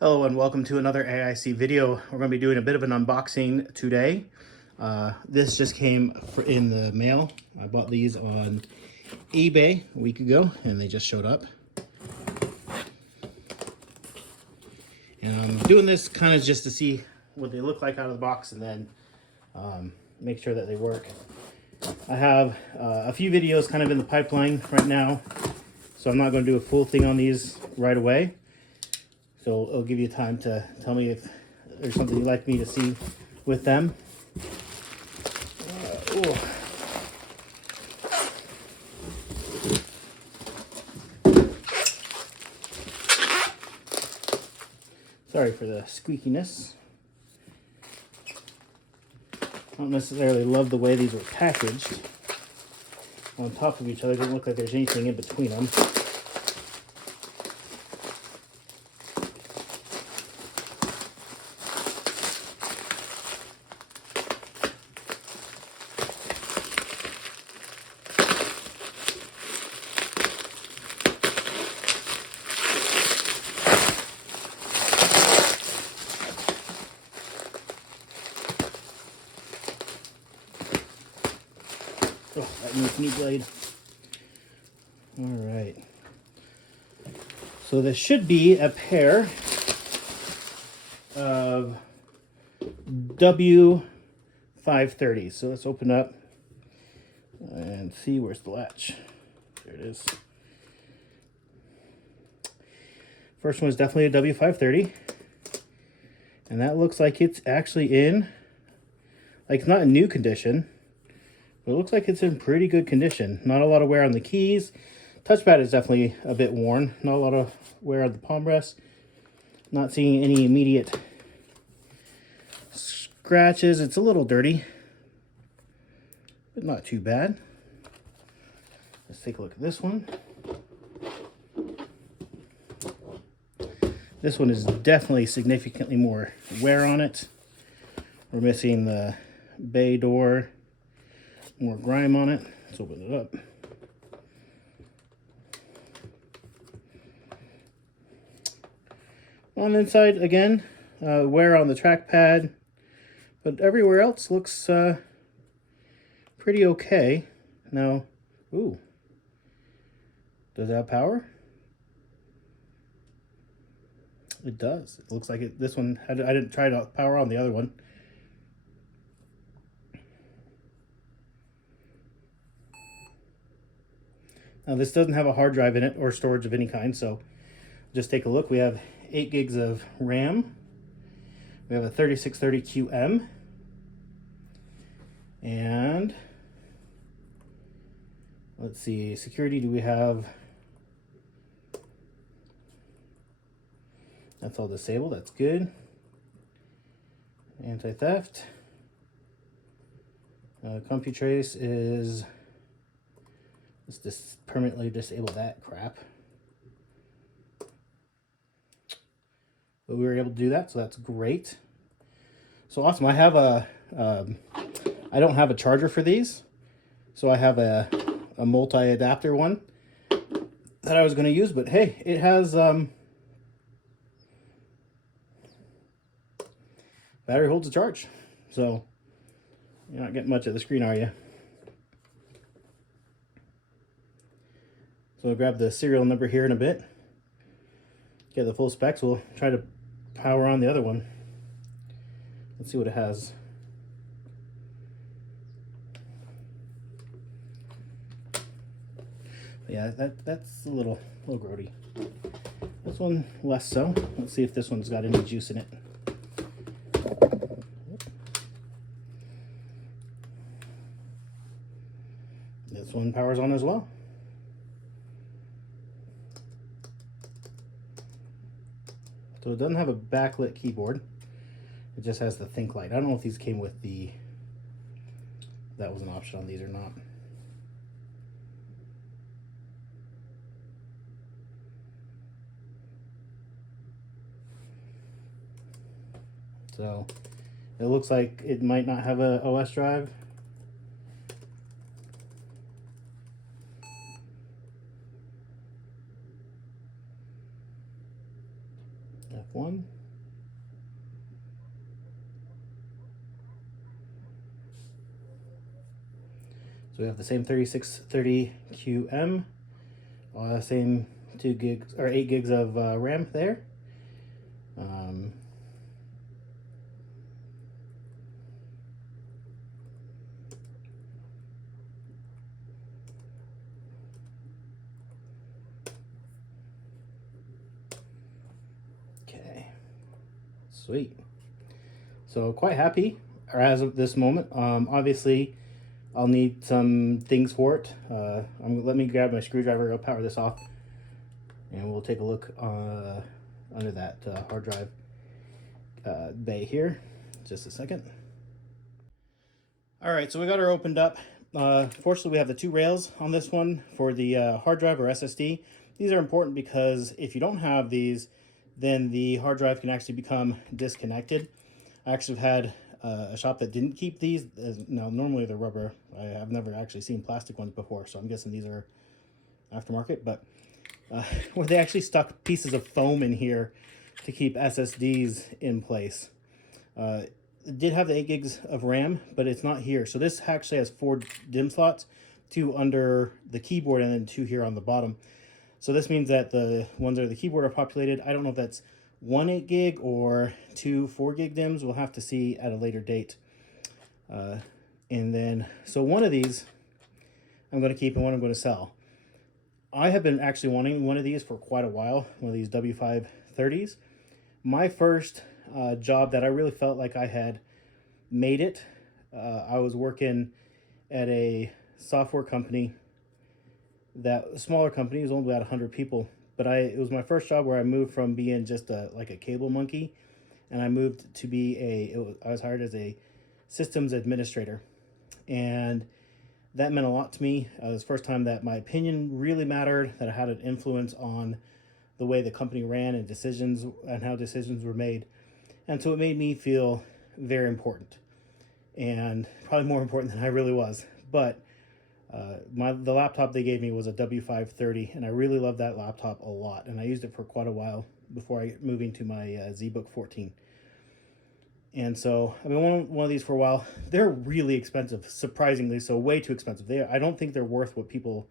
Hello and welcome to another AIC video. We're going to be doing a bit of an unboxing today. This just came in the mail. I bought these on eBay a week ago and they just showed up. And I'm doing this kind of just to see what they look like out of the box and then make sure that they work. I have a few videos kind of in the pipeline right now, so I'm not going to do a full thing on these right away. So it'll give you time to tell me if there's something you'd like me to see with them. Sorry for the squeakiness. I don't necessarily love the way these were packaged on top of each other. It doesn't look like there's anything in between them. Oh, that needs me blade. All right. So this should be a pair of W530. So let's open up and see where's the latch. There it is. First one is definitely a W530. And that looks like it's actually in, like, not in new condition. It looks like it's in pretty good condition. Not a lot of wear on the keys. Touchpad is definitely a bit worn. Not a lot of wear on the palm rest. Not seeing any immediate scratches. It's a little dirty, but not too bad. Let's take a look at this one. This one is definitely significantly more wear on it. We're missing the bay door. More grime on it. Let's open it up. On the inside, again, wear on the trackpad, but everywhere else looks pretty okay. Now, ooh, does it have power? It does. It looks like it. This one, I didn't try to power on the other one. Now this doesn't have a hard drive in it or storage of any kind, so just take a look. We have 8 gigs of RAM. We have a 3630QM. And let's see, security, do we have? That's all disabled, that's good. Anti-theft. CompuTrace is, let's just permanently disable that crap. But we were able to do that, so that's great. So awesome. I have I don't have a charger for these, so I have a multi-adapter one that I was going to use, but hey, it has battery holds a charge, so you're not getting much of the screen, are you? So I'll grab the serial number here in a bit. Get the full specs. We'll try to power on the other one. Let's see what it has. But yeah, that's a little grody. This one less so. Let's see if this one's got any juice in it. This one powers on as well. So it doesn't have a backlit keyboard. It just has the Think light. I don't know if these came with the, that was an option on these or not. So it looks like it might not have a OS drive. F1. So we have the same 3630 QM, same 2 gigs or 8 gigs of RAM there. Okay, sweet. So quite happy as of this moment. Obviously, I'll need some things for it. Let me grab my screwdriver. I'll power this off, and we'll take a look under that hard drive bay here. Just a second. All right, so we got her opened up. Fortunately, we have the 2 rails on this one for the hard drive or SSD. These are important because if you don't have these, then the hard drive can actually become disconnected. I actually had a shop that didn't keep these. Now, normally they're rubber. I've never actually seen plastic ones before, so I'm guessing these are aftermarket. But where they actually stuck pieces of foam in here to keep SSDs in place. It did have the 8 gigs of RAM, but it's not here. So this actually has 4 DIMM slots, 2 under the keyboard and then 2 here on the bottom. So this means that the ones under the keyboard are populated. I don't know if that's 1 8 gig or 2 4 gig DIMMs. We'll have to see at a later date. And then, so one of these I'm going to keep and one I'm going to sell. I have been actually wanting one of these for quite a while, one of these W530s. My first job that I really felt like I had made it, I was working at a software company, a smaller company. It was only about 100 people, but it was my first job where I moved from being just like a cable monkey, and I moved to be I was hired as a systems administrator, and that meant a lot to me. It was the first time that my opinion really mattered, that I had an influence on the way the company ran and decisions and how decisions were made. And so it made me feel very important, and probably more important than I really was. But the laptop they gave me was a W530, and I really loved that laptop a lot. And I used it for quite a while before moving to my ZBook 14. And so I've been wanting one of these for a while. They're really expensive, surprisingly so, way too expensive. I don't think they're worth what people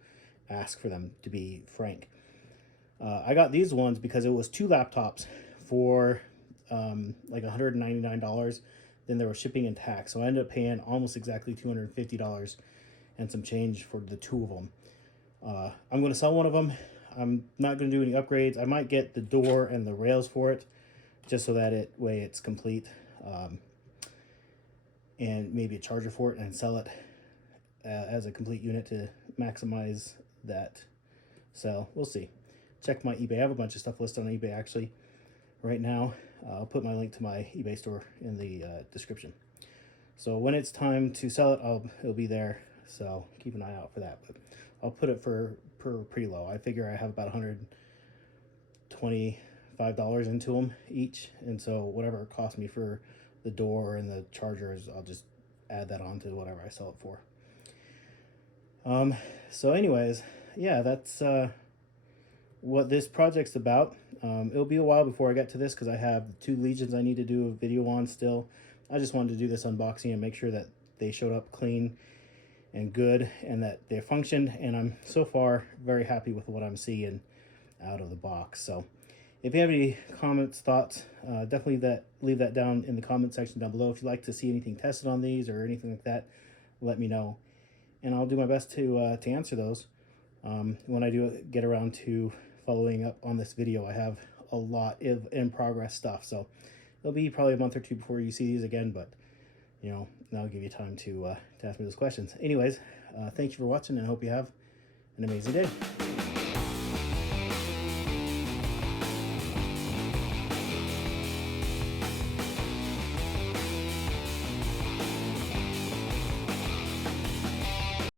ask for them, to be frank. I got these ones because it was 2 laptops for like $199. Then there was shipping and tax, so I ended up paying almost exactly $250 and some change for the 2 of them. I'm going to sell one of them. I'm not going to do any upgrades. I might get the door and the rails for it, just so that it's complete, and maybe a charger for it, and sell it as a complete unit to maximize that sell. We'll see. Check my eBay. I have a bunch of stuff listed on eBay actually right now. I'll put my link to my eBay store in the description. So when it's time to sell it, it'll be there. So keep an eye out for that. But I'll put it for pretty low. I figure I have about $125 into them each, and so whatever it costs me for the door and the chargers, I'll just add that on to whatever I sell it for. So anyways, yeah, that's what this project's about. It'll be a while before I get to this because I have 2 Legions I need to do a video on still. I just wanted to do this unboxing and make sure that they showed up clean and good and that they functioned, and I'm so far very happy with what I'm seeing out of the box. So if you have any comments, thoughts, definitely leave that down in the comment section down below. If you'd like to see anything tested on these or anything like that, let me know, and I'll do my best to answer those when I do get around to following up on this video. I have a lot of in progress stuff, so it'll be probably a month or 2 before you see these again, but you know, that'll give you time to ask me those questions. Anyways, thank you for watching, and I hope you have an amazing day.